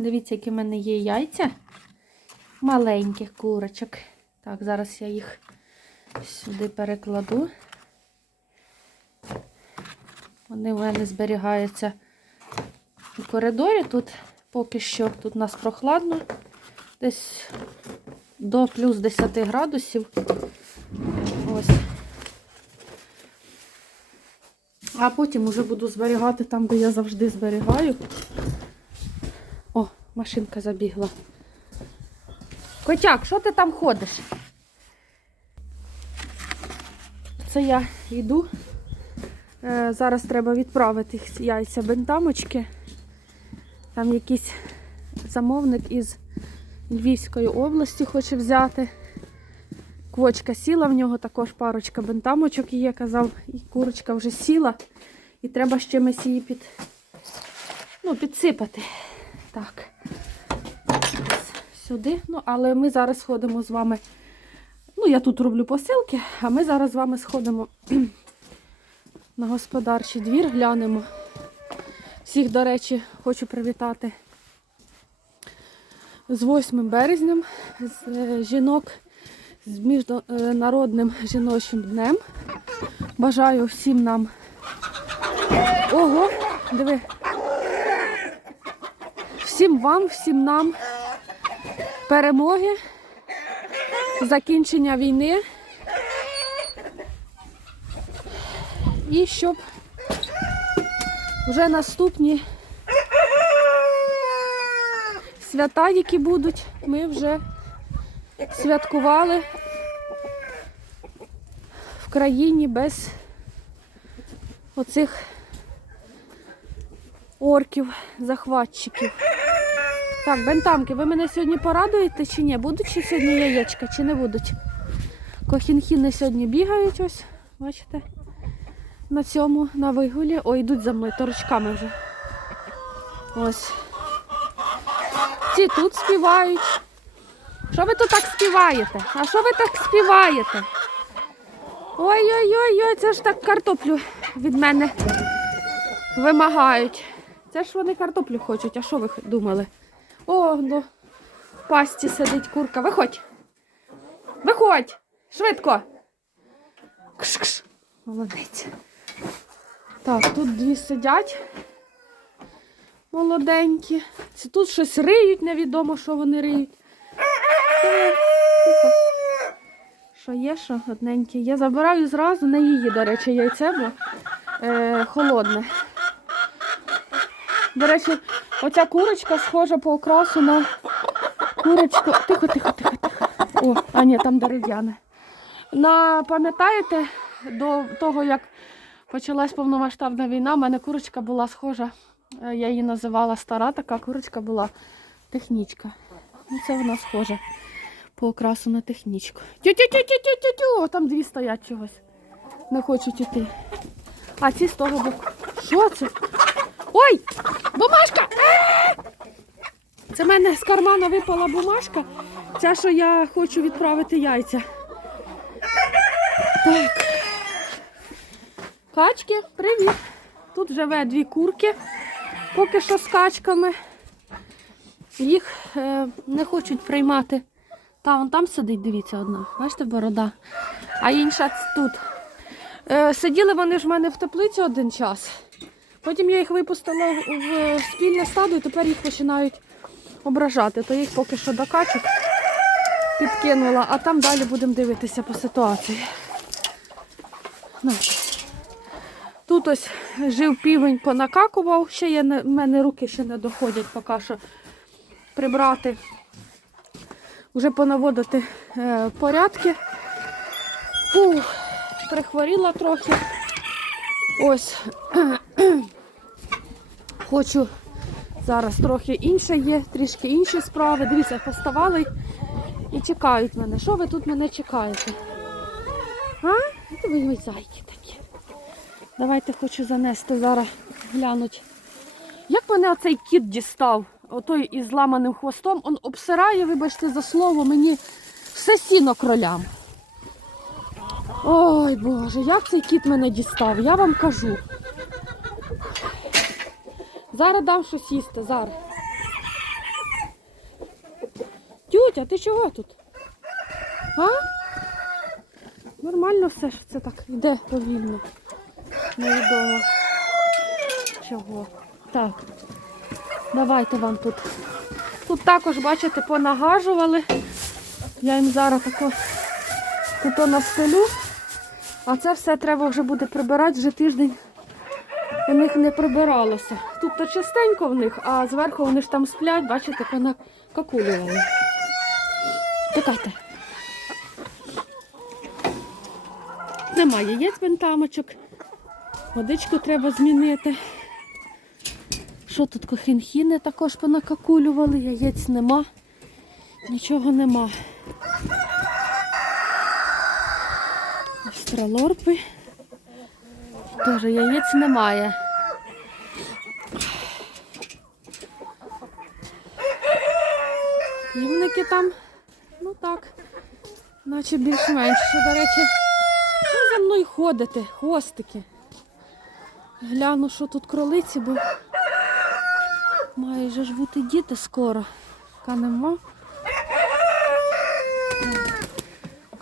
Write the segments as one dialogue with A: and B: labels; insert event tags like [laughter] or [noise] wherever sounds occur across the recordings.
A: Дивіться, які в мене є яйця. Маленьких курочок. Так, зараз я їх сюди перекладу. Вони в мене зберігаються у коридорі. Тут поки що тут у нас прохладно. Десь до плюс 10 градусів. Ось. А потім вже буду зберігати там, де я завжди зберігаю. Машинка забігла. Котяк, що ти там ходиш? Це я йду. Е, зараз треба відправити яйця бентамочки. Там якийсь замовник із Львівської області хоче взяти. Квочка сіла, в нього також парочка бентамочок є, казав, і курочка вже сіла. І треба з чимось її під, ну, підсипати. Так. Сюди. Ну, але ми зараз сходимо з вами. Ну, я тут роблю посилки, а ми зараз з вами сходимо [clears throat] на господарчий двір, глянемо. Всіх, до речі, хочу привітати з 8 березням, з е, жінок з міжнародним жіночим днем. Бажаю всім нам. Ого, диви. Всім вам, всім нам перемоги, закінчення війни. І щоб вже наступні свята, які будуть, ми вже святкували в країні без оцих орків, захватчиків. Так, бентамки, ви мене сьогодні порадуєте чи ні? Будуть ще сьогодні яєчка, чи не будуть? Кохінхіни сьогодні бігають ось, бачите? На цьому, на вигулі. Ой, йдуть за мною торочками вже. Ось. Ці тут співають. Що ви тут так співаєте? А що ви так співаєте? Ой-ой-ой, це ж так картоплю від мене вимагають. Це ж вони картоплю хочуть, а що ви думали? О, ну, в пасті сидить курка. Виходь. Виходь! Швидко. Кш-кш. Молодець. Так, тут дві сидять. Молоденькі. Тут щось риють, невідомо, що вони риють. Що є, що одненьке. Я забираю зразу на її, до речі, яйце, бо е, холодне. До речі, оця курочка схожа по окрасу на курочку. Тихо, тихо, тихо, тихо. О, а ні, там дерев'яне. На, пам'ятаєте, до того, як почалась повномасштабна війна, в мене курочка була схожа. е, Я її називала стара, така курочка була технічка. Ну, це вона схожа по окрасу на технічку. Тю-тю-тю-тю-тю-тю! Там дві стоять чогось. Не хочуть іти. А ці з того боку. Що це? Ой! Бумажка! Е! Це в мене з кармана випала бумажка. Ця, що я хочу відправити яйця. Так. Качки, привіт. Тут живе дві курки, поки що з качками. Їх е, не хочуть приймати. Та, вон там сидить, дивіться, одна. Бачите, борода. А інша тут. Е, сиділи вони ж в мене в теплиці один час. Потім я їх випустила в, спільне стадо і тепер їх починають ображати. То їх поки що до качок підкинула, а там далі будемо дивитися по ситуації. Ну. Тут ось жив півень, понакакував, ще не- в мене руки ще не доходять поки що прибрати, вже понаводити е, порядки. Фух, прихворіла трохи. Ось [clears throat] хочу зараз трохи інше є, трішки інші справи. Дивіться, поставали і чекають мене. Що ви тут мене чекаєте? А? Це ви ой, зайки такі. Давайте хочу занести зараз глянуть. Як мене оцей кіт дістав, отой із зламаним хвостом, он обсирає, вибачте за слово, мені все сіно кролям. Ой Боже, як цей кіт мене дістав, я вам кажу. Зараз дам щось їсти, зараз. Туся, ти чого тут? А? Нормально все, що це так йде повільно. Невідомо. Чого? Так. Давайте вам тут. Тут також, бачите, понагажували. Я їм зараз тако тут настелю. А це все треба вже буде прибирати вже тиждень. У них не прибиралося. Тут то частенько в них, а зверху вони ж там сплять, бачите, понакакулювали. Чекайте. Немає яєць бентамочок. Водичку треба змінити. Що тут кохінхіни також понакакулювали, яєць нема. Нічого нема. Австралорпи. Теж яєць немає. Півники там, ну так, наче більш-менш. До речі, ну, за мною ходите, хвостики. Гляну, що тут кролиці, бо має же ж бути діти скоро. Ка нема.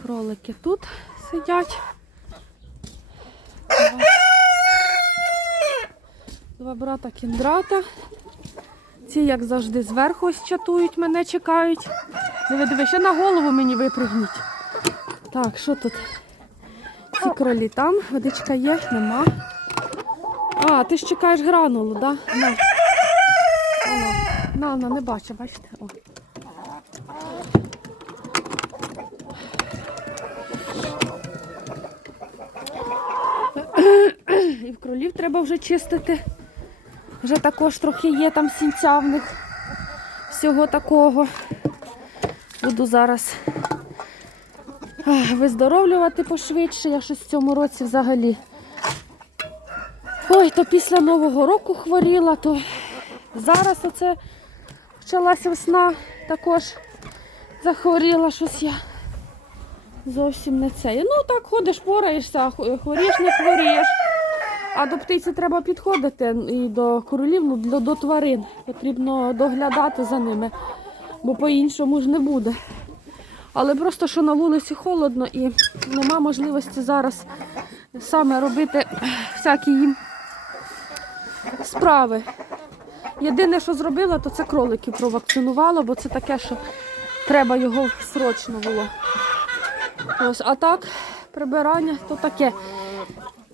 A: Кролики тут сидять. Два брата кіндрата. Ці, як завжди, зверху ось чатують, мене чекають. Диви, диви, ще на голову мені випрыгніть. Так, що тут? Ці кролі там, водичка є, нема. А, ти ж чекаєш гранулу, так? Да? На. На, на, не бачу, бачите? О. І в кролів треба вже чистити. Вже також трохи є там сінця в них. Всього такого. Буду зараз виздоровлювати пошвидше. Я щось в цьому році взагалі. Ой, то після Нового року хворіла, то зараз оце почалася весна, також захворіла щось я. Зовсім не це. Ну так ходиш, пораєшся, хворієш, не хворієш. А до птиці треба підходити і до королів, ну, до, до тварин. Потрібно доглядати за ними, бо по-іншому ж не буде. Але просто що на вулиці холодно і нема можливості зараз саме робити всякі їм справи. Єдине, що зробила, то це кроликів провакцинувала, бо це таке, що треба його срочно було. Ось, а так, прибирання то таке.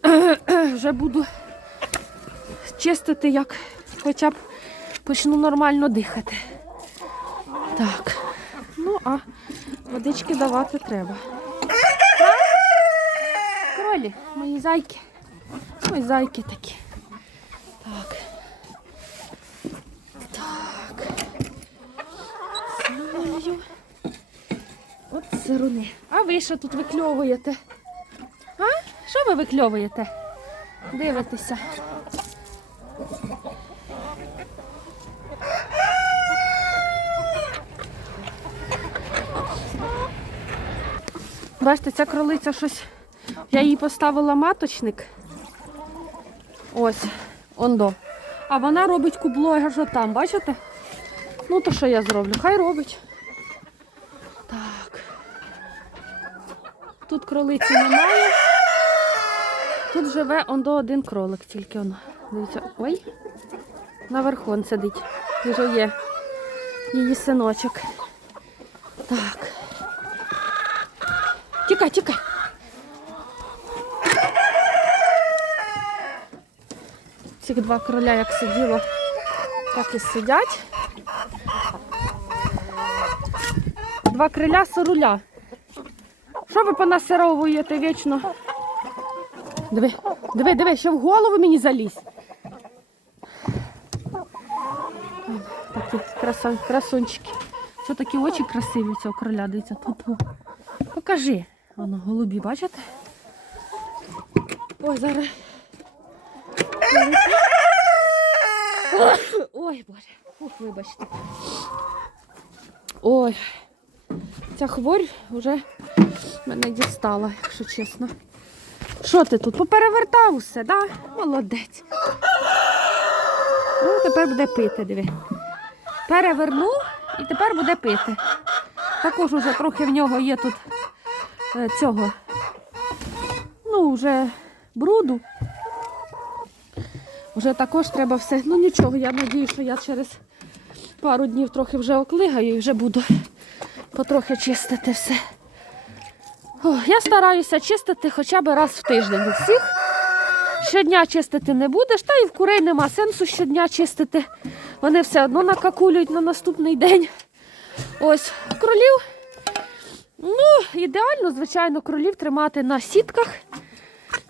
A: [coughs] Вже буду чистити, як хоча б почну нормально дихати. Так. Ну, а водички давати треба. Кролі, мої зайки. Ой, зайки такі. Так. Так. Силою. От сируни. А ви що тут викльовуєте? Що ви викльовуєте? Дивитеся. Бачите, ця кролиця щось. Я їй поставила маточник. Ось, ондо. А вона робить кубло аж там, бачите? Ну, то що я зроблю? Хай робить. Так. Тут кролиці немає. Тут живе ондо один кролик, тільки воно. Дивіться, ой, наверху сидить. Вже є її синочок. Так. Тікай, тікай. Ці два кроля як сиділо, так і сидять. Два криля соруля. Що ви понасеровуєте вічно? Диви, диви, диви, що в голову мені залізь. Такі красун, красунчики. Що такі очі красиві у цього кроля, дивіться, тут. Покажи. Воно, голубі, бачите? Ой, зараз. Ой, боже, Ух, вибачте. Ой, ця хворь вже мене дістала, якщо чесно. Що ти тут? Поперевертав усе, да? Молодець. Ну, тепер буде пити, диви. Перевернув і тепер буде пити. також уже трохи в нього є тут е, цього. Ну, вже бруду. Вже також треба все. Ну нічого, я надію, що я через пару днів трохи вже оклигаю і вже буду потрохи чистити все. Я стараюся чистити хоча б раз в тиждень у всіх. Щодня чистити не будеш, та і в курей нема сенсу щодня чистити. Вони все одно накакулюють на наступний день. Ось кролів. Ну, ідеально, звичайно, кролів тримати на сітках.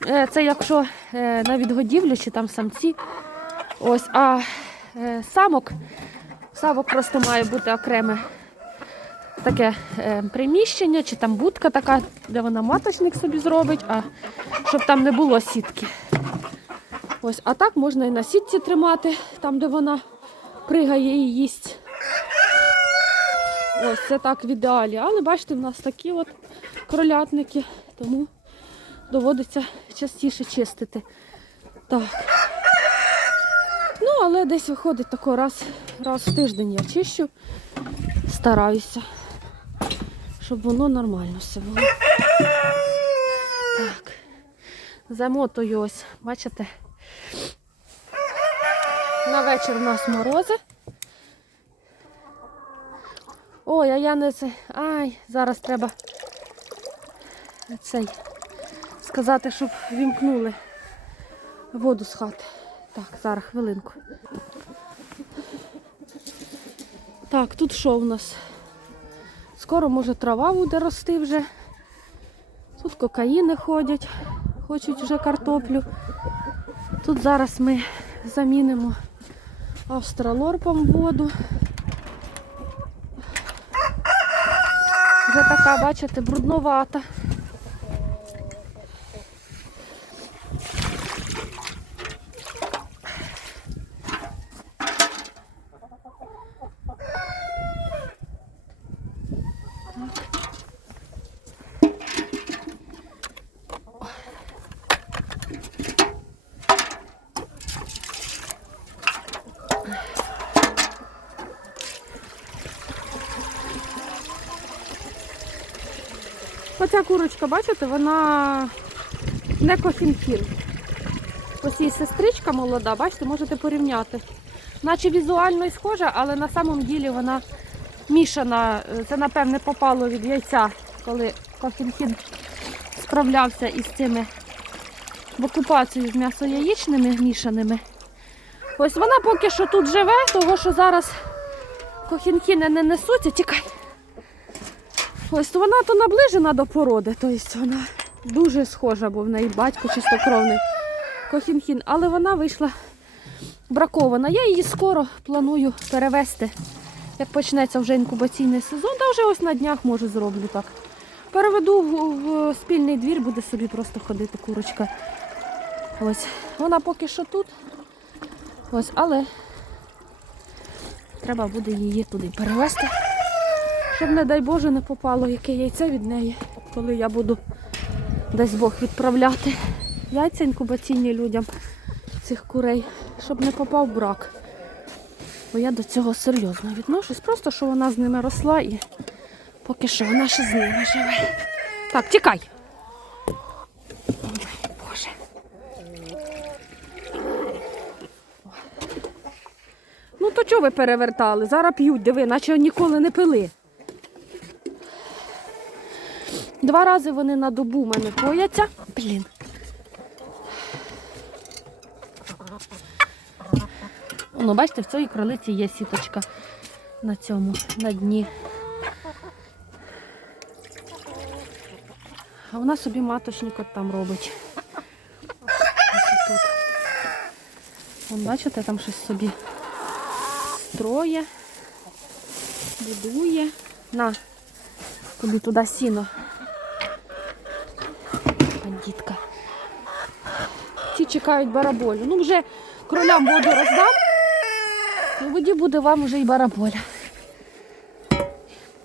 A: Е, Це якщо е, на відгодівлю чи там самці. Ось, а е, самок, самок просто має бути окреме таке е, приміщення, чи там будка така, де вона маточник собі зробить, а щоб там не було сітки. Ось, а так можна і на сітці тримати, там, де вона пригає і їсть. Ось це так в ідеалі. Але бачите, в нас такі от кролятники, тому доводиться частіше чистити. Так. Ну, але десь виходить тако раз, раз в тиждень я чищу, стараюся, щоб воно нормально все було. Так. Замотую ось, бачите? На вечір у нас морози. Ой, а я не це. Ай, зараз треба цей сказати, щоб вімкнули воду з хати. Так, зараз хвилинку. Так, тут що у нас? Скоро може трава буде рости вже. Тут кокаїни ходять, хочуть вже картоплю. Тут зараз ми замінимо австралорпом воду. Вже така, бачите, брудновата. Оця курочка, бачите, вона не кохінкін. Ось її сестричка молода, бачите, можете порівняти. Наче візуально і схожа, але на самом ділі вона мішана. Це, напевне, попало від яйця, коли кохінкін справлявся із цими в окупацію з м'ясо-яєчними мішаними. Ось вона поки що тут живе, того що зараз кохінкіни не несуться. Тікай. Ось то вона то наближена до породи, тобто вона дуже схожа, бо в неї батько чистокровний кохінхін, але вона вийшла бракована. Я її скоро планую перевезти, як почнеться вже інкубаційний сезон, та вже ось на днях можу зроблю так. Переведу в, спільний двір, буде собі просто ходити курочка. Ось, вона поки що тут. Ось, але треба буде її туди перевезти. Щоб, не дай Боже, не попало яке яйце від неї, коли я буду десь Бог відправляти яйця інкубаційні людям цих курей, щоб не попав брак. Бо я до цього серйозно відношусь. Просто що вона з ними росла і поки що вона ще з ними живе. Так, тікай. Ну то чого ви перевертали? Зараз п'ють, диви, наче ніколи не пили. Два рази вони на добу в мене пояться. Блін. Ну, бачите, в цій кролиці є сіточка на цьому, на дні. А вона собі маточник от там робить. Вон, бачите, там щось собі строє, будує. На, тобі туди сіно. Бандитка. Ті чекають бараболю. Ну, вже кролям воду роздам. І воді буде вам вже і бараболя.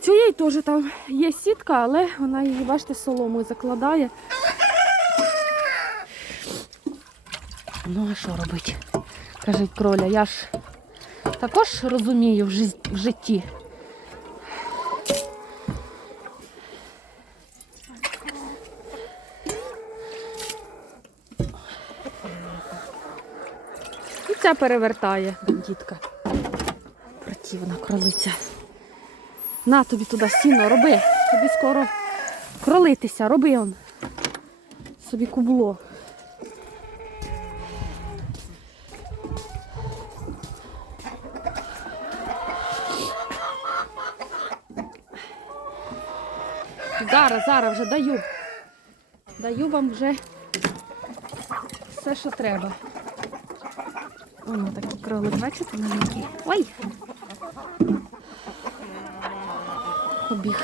A: Цієї теж там є сітка, але вона її, бачите, соломою закладає. Ну, а що робити? Кажуть кроля, я ж також розумію в житті. Це перевертає, бандітка. Противна кролиця. На тобі туди сіно, роби. Тобі скоро кролитися, роби он. Собі кубло. Зараз, зараз вже даю. Даю вам вже все, що треба. Воно такий кролик, бачите, маленький. Ой! Побіг.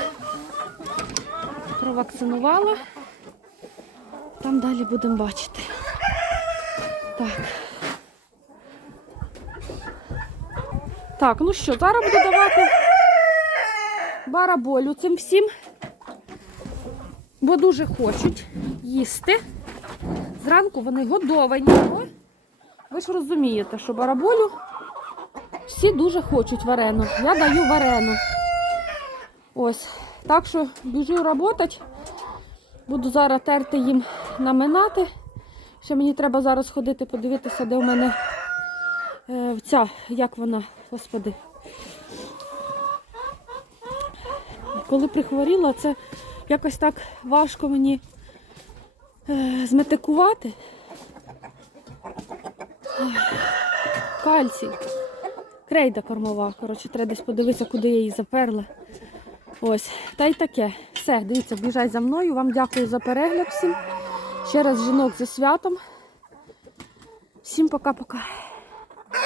A: Провакцинувала. Там далі будемо бачити. Так. Так, ну що, зараз буду давати бараболю цим всім, бо дуже хочуть їсти. Зранку вони годовані. Ви ж розумієте, що бараболю всі дуже хочуть варену. Я даю варену. Ось. Так що біжу працювати. Буду зараз терти їм наминати. Ще мені треба зараз ходити, подивитися, де у мене е, ця, як вона, господи. Коли прихворіла, це якось так важко мені е, зметикувати. Кальцій. Крейда кормова. Коротше, треба десь подивитися, куди я її заперла. Ось, та й таке. Все, дивіться, біжай за мною. Вам дякую за перегляд всім. Ще раз жінок зі святом. Всім пока-пока.